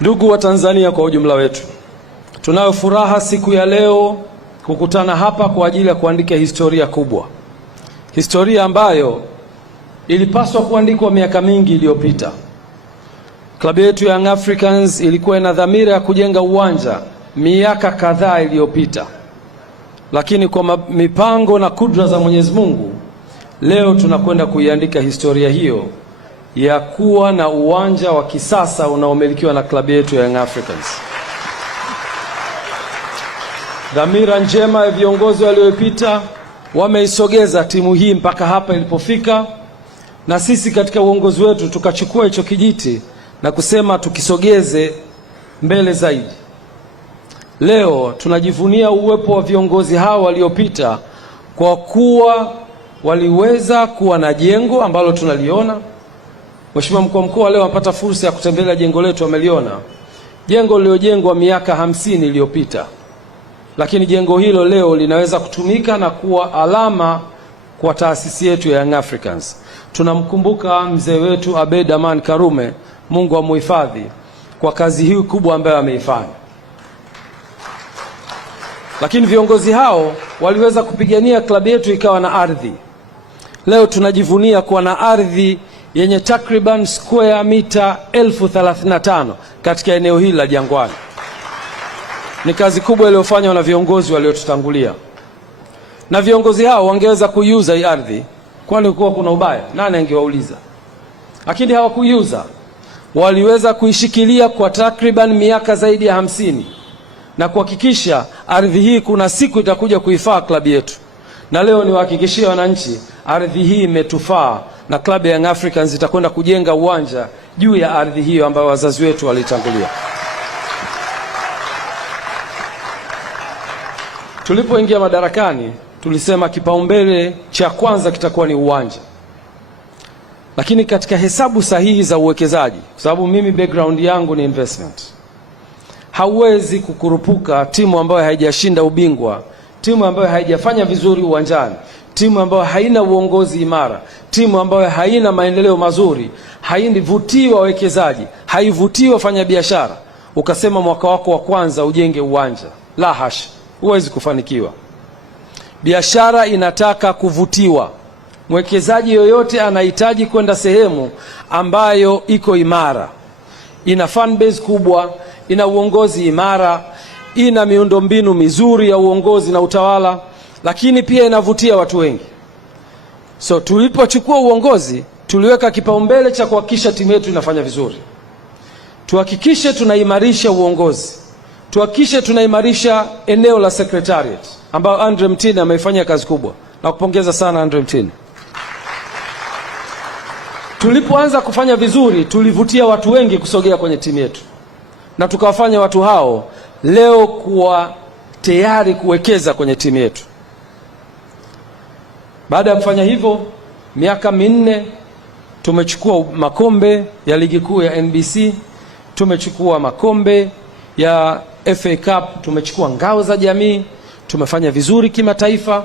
Ndugu wa Tanzania kwa ujumla wetu, tunayo furaha siku ya leo kukutana hapa kwa ajili ya kuandika historia kubwa, historia ambayo ilipaswa kuandikwa miaka mingi iliyopita. Klabu yetu Young Africans ilikuwa ina dhamira ya kujenga uwanja miaka kadhaa iliyopita, lakini kwa mipango na kudra za Mwenyezi Mungu leo tunakwenda kuiandika historia hiyo ya kuwa na uwanja wa kisasa unaomilikiwa na klabu yetu ya Young Africans. Dhamira njema ya viongozi waliopita wameisogeza timu hii mpaka hapa ilipofika, na sisi katika uongozi wetu tukachukua hicho kijiti na kusema tukisogeze mbele zaidi. Leo tunajivunia uwepo wa viongozi hao waliopita kwa kuwa waliweza kuwa na jengo ambalo tunaliona. Mheshimiwa Mkuu wa Mkoa leo apata fursa ya kutembelea jengo letu, ameliona jengo lililojengwa miaka 50 iliyopita, lakini jengo hilo leo linaweza kutumika na kuwa alama kwa taasisi yetu ya Young Africans. Tunamkumbuka mzee wetu Abeid Aman Karume, Mungu amuhifadhi, kwa kazi hii kubwa ambayo ameifanya. Lakini viongozi hao waliweza kupigania klabu yetu ikawa na ardhi. Leo tunajivunia kuwa na ardhi yenye takriban square mita 1035 katika eneo hili la Jangwani. Ni kazi kubwa iliyofanywa na viongozi waliotutangulia, na viongozi hao wangeweza kuiuza hii ardhi, kwani kuwa kuna ubaya, nani angewauliza? Lakini hawakuiuza, waliweza kuishikilia kwa takriban miaka zaidi ya 50 na kuhakikisha ardhi hii kuna siku itakuja kuifaa klabu yetu. Na leo niwahakikishie wananchi, ardhi hii imetufaa na klabu ya Young Africans itakwenda kujenga uwanja juu ya ardhi hiyo ambayo wazazi wetu walitangulia. Tulipoingia madarakani tulisema kipaumbele cha kwanza kitakuwa ni uwanja, lakini katika hesabu sahihi za uwekezaji, kwa sababu mimi background yangu ni investment. Hauwezi kukurupuka timu ambayo haijashinda ubingwa, timu ambayo haijafanya vizuri uwanjani, timu ambayo haina uongozi imara, timu ambayo haina maendeleo mazuri, haivutii wawekezaji, haivutii wafanyabiashara, ukasema mwaka wako wa kwanza ujenge uwanja. La hasha, huwezi kufanikiwa. Biashara inataka kuvutiwa. Mwekezaji yoyote anahitaji kwenda sehemu ambayo iko imara, ina fan base kubwa, ina uongozi imara, ina miundombinu mizuri ya uongozi na utawala, lakini pia inavutia watu wengi. So tulipochukua uongozi tuliweka kipaumbele cha kuhakikisha timu yetu inafanya vizuri. Tuhakikishe tunaimarisha uongozi, tuhakikishe tunaimarisha eneo la secretariat ambao Andre Mtini ameifanyia kazi kubwa, na kupongeza sana Andre Mtini. Tulipoanza kufanya vizuri tulivutia watu wengi kusogea kwenye timu yetu, na tukawafanya watu hao leo kuwa tayari kuwekeza kwenye timu yetu. Baada ya kufanya hivyo, miaka 4 tumechukua makombe ya ligi kuu ya NBC, tumechukua makombe ya FA Cup, tumechukua ngao za jamii, tumefanya vizuri kimataifa.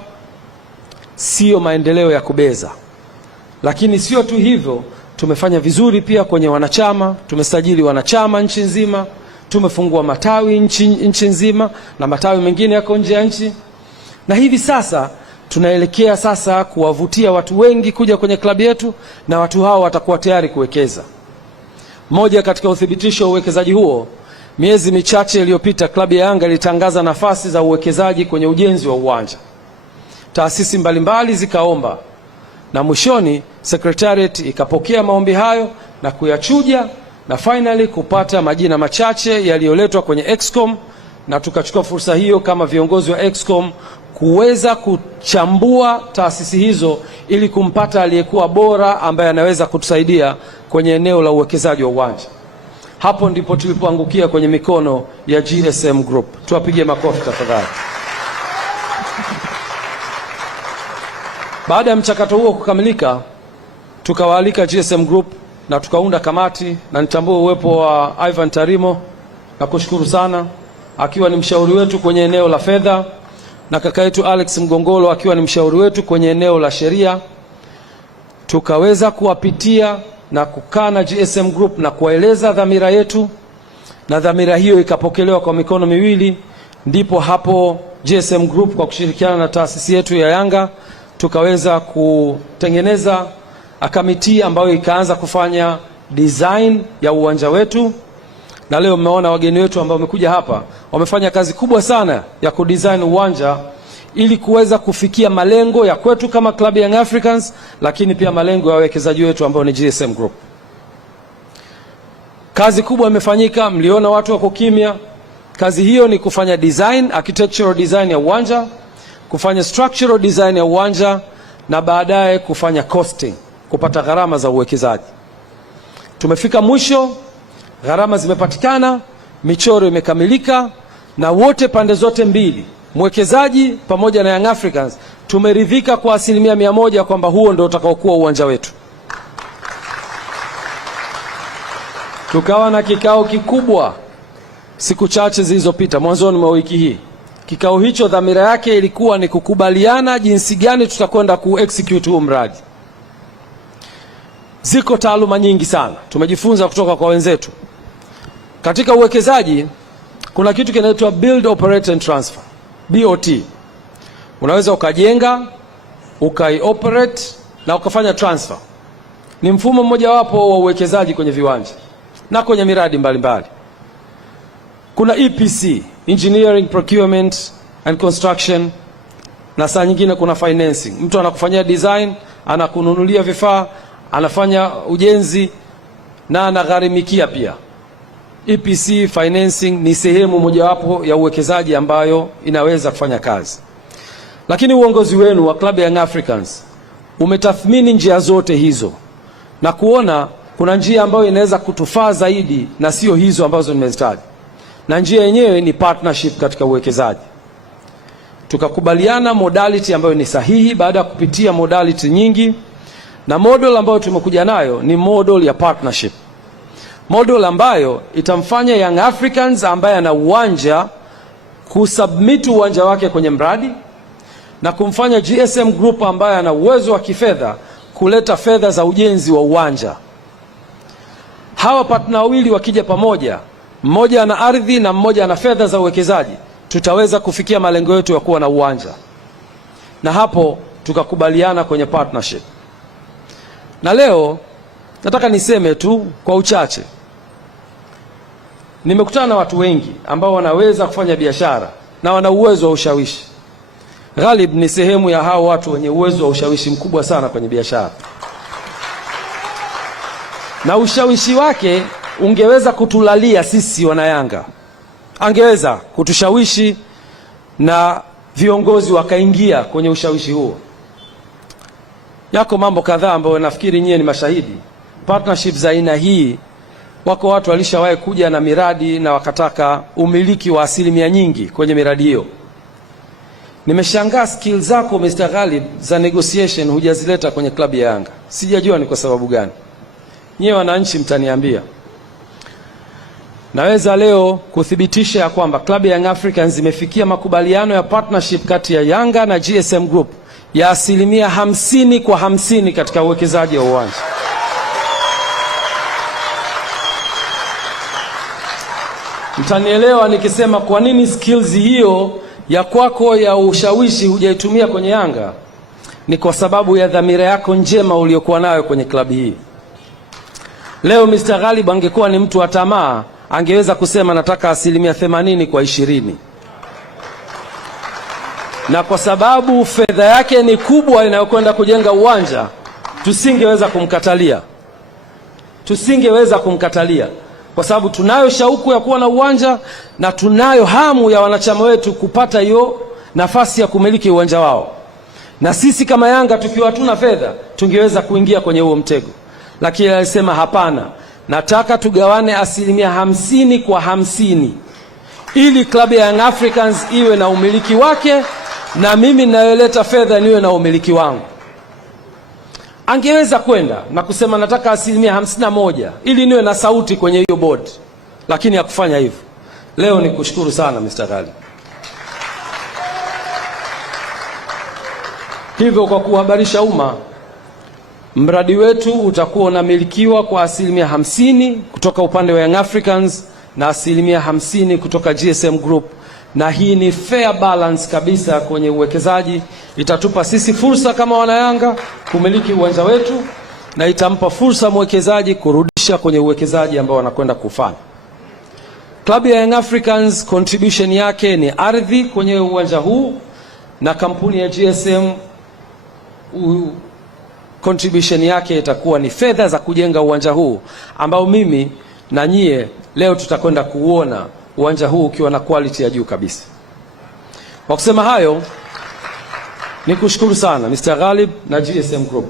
Sio maendeleo ya kubeza, lakini sio tu hivyo, tumefanya vizuri pia kwenye wanachama. Tumesajili wanachama nchi nzima, tumefungua matawi nchi nzima, na matawi mengine yako nje ya nchi, na hivi sasa tunaelekea sasa kuwavutia watu wengi kuja kwenye klabu yetu, na watu hao watakuwa tayari kuwekeza. Moja katika uthibitisho wa uwekezaji huo, miezi michache iliyopita klabu ya Yanga ilitangaza nafasi za uwekezaji kwenye ujenzi wa uwanja. Taasisi mbalimbali zikaomba, na mwishoni secretariat ikapokea maombi hayo na kuyachuja, na finally kupata majina machache yaliyoletwa kwenye Excom, na tukachukua fursa hiyo kama viongozi wa Excom kuweza kuchambua taasisi hizo ili kumpata aliyekuwa bora ambaye anaweza kutusaidia kwenye eneo la uwekezaji wa uwanja. Hapo ndipo tulipoangukia kwenye mikono ya GSM Group. Tuwapige makofi tafadhali. Baada ya mchakato huo kukamilika, tukawaalika GSM Group na tukaunda kamati, na nitambue uwepo wa Ivan Tarimo, na kushukuru sana, akiwa ni mshauri wetu kwenye eneo la fedha, na kaka yetu Alex Mgongolo akiwa ni mshauri wetu kwenye eneo la sheria. Tukaweza kuwapitia na kukaa na GSM Group na kuwaeleza dhamira yetu, na dhamira hiyo ikapokelewa kwa mikono miwili, ndipo hapo GSM Group kwa kushirikiana na taasisi yetu ya Yanga tukaweza kutengeneza kamiti ambayo ikaanza kufanya design ya uwanja wetu, na leo mmeona wageni wetu ambao wamekuja hapa wamefanya kazi kubwa sana ya kudesign uwanja ili kuweza kufikia malengo ya kwetu kama Club Young Africans, lakini pia malengo ya wawekezaji wetu ambao ni GSM Group. Kazi kubwa imefanyika, mliona watu wako kimya. Kazi hiyo ni kufanya design, architectural design ya uwanja, kufanya structural design ya uwanja, na baadaye kufanya costing, kupata gharama za uwekezaji. Tumefika mwisho, gharama zimepatikana, michoro imekamilika, na wote pande zote mbili, mwekezaji pamoja na Young Africans, tumeridhika kwa 100% kwamba huo ndio utakaokuwa uwanja wetu. Tukawa na kikao kikubwa siku chache zilizopita, mwanzoni mwa wiki hii. Kikao hicho dhamira yake ilikuwa ni kukubaliana jinsi gani tutakwenda ku-execute huu mradi. Ziko taaluma nyingi sana tumejifunza kutoka kwa wenzetu. Katika uwekezaji kuna kitu kinaitwa build, operate and transfer, BOT. Unaweza ukajenga, ukai-operate na ukafanya transfer. Ni mfumo mmoja wapo wa uwekezaji kwenye viwanja na kwenye miradi mbalimbali. Kuna EPC, engineering, procurement and construction, na saa nyingine kuna financing. Mtu anakufanyia design, anakununulia vifaa, anafanya ujenzi na anagharimikia pia. EPC financing ni sehemu mojawapo ya uwekezaji ambayo inaweza kufanya kazi. Lakini uongozi wenu wa Club Young Africans umetathmini njia zote hizo na kuona kuna njia ambayo inaweza kutufaa zaidi na sio hizo ambazo nimezitaja, na njia yenyewe ni partnership katika uwekezaji. Tukakubaliana modality ambayo ni sahihi baada ya kupitia modality nyingi, na model ambayo tumekuja nayo ni model ya partnership. Model ambayo itamfanya Young Africans ambaye ana uwanja kusubmit uwanja wake kwenye mradi, na kumfanya GSM Group ambaye ana uwezo wa kifedha kuleta fedha za ujenzi wa uwanja. Hawa partner wawili wakija pamoja, mmoja ana ardhi na mmoja ana fedha za uwekezaji, tutaweza kufikia malengo yetu ya kuwa na uwanja. Na hapo tukakubaliana kwenye partnership. Na leo nataka niseme tu kwa uchache, nimekutana na watu wengi ambao wanaweza kufanya biashara na wana uwezo wa ushawishi. Ghalib ni sehemu ya hao watu wenye uwezo wa ushawishi mkubwa sana kwenye biashara, na ushawishi wake ungeweza kutulalia sisi wanayanga, angeweza kutushawishi na viongozi wakaingia kwenye ushawishi huo. Yako mambo kadhaa ambayo nafikiri nyie ni mashahidi. Partnership za aina hii, wako watu walishawahi kuja na miradi na wakataka umiliki wa 1% nyingi kwenye miradi hiyo. Nimeshangaa skill zako Mr. Ghalib za negotiation hujazileta kwenye klabu ya Yanga. Sijajua ni kwa sababu gani. Nyewe wananchi mtaniambia. Naweza leo kuthibitisha ya kwamba klabu ya Young Africans imefikia makubaliano ya partnership kati ya Yanga na GSM Group ya 50% katika uwekezaji wa uwanja. Mtanielewa nikisema kwa nini skills hiyo ya kwako ya ushawishi hujaitumia kwenye Yanga. Ni kwa sababu ya dhamira yako njema uliyokuwa nayo kwenye klabu hii. Leo Mr. Ghalib angekuwa ni mtu wa tamaa, angeweza kusema nataka 80% kwa 20. Na kwa sababu fedha yake ni kubwa inayokwenda kujenga uwanja, tusingeweza kumkatalia. Kwa sababu tunayo shauku ya kuwa na uwanja na tunayo hamu ya wanachama wetu kupata hiyo nafasi ya kumiliki uwanja wao. Na sisi kama Yanga tukiwa hatuna fedha tungeweza kuingia kwenye huo mtego. Lakini alisema hapana, nataka tugawane 50% kwa 50 ili klabu ya Young Africans iwe na umiliki wake na mimi ninayoleta fedha niwe na umiliki wangu. Angeweza kwenda na kusema nataka 51% ili niwe na sauti kwenye hiyo board, lakini hakufanya hivyo. Leo nikushukuru sana Mr. Ghalib. Hivyo kwa kuhabarisha umma, mradi wetu utakuwa unamilikiwa kwa 50% kutoka upande wa Young Africans na 50% kutoka GSM Group, na hii ni fair balance kabisa kwenye uwekezaji. Itatupa sisi fursa kama wanayanga kumiliki uwanja wetu, na itampa fursa mwekezaji kurudisha kwenye uwekezaji ambao wanakwenda kufanya. Klabu ya Young Africans contribution yake ni ardhi kwenye uwanja huu, na kampuni ya GSM contribution yake itakuwa ni fedha za kujenga uwanja huu ambao mimi na nyie leo tutakwenda kuona uwanja huu ukiwa na quality ya juu kabisa. Kwa kusema hayo, nikushukuru sana Mr. Ghalib na GSM Group.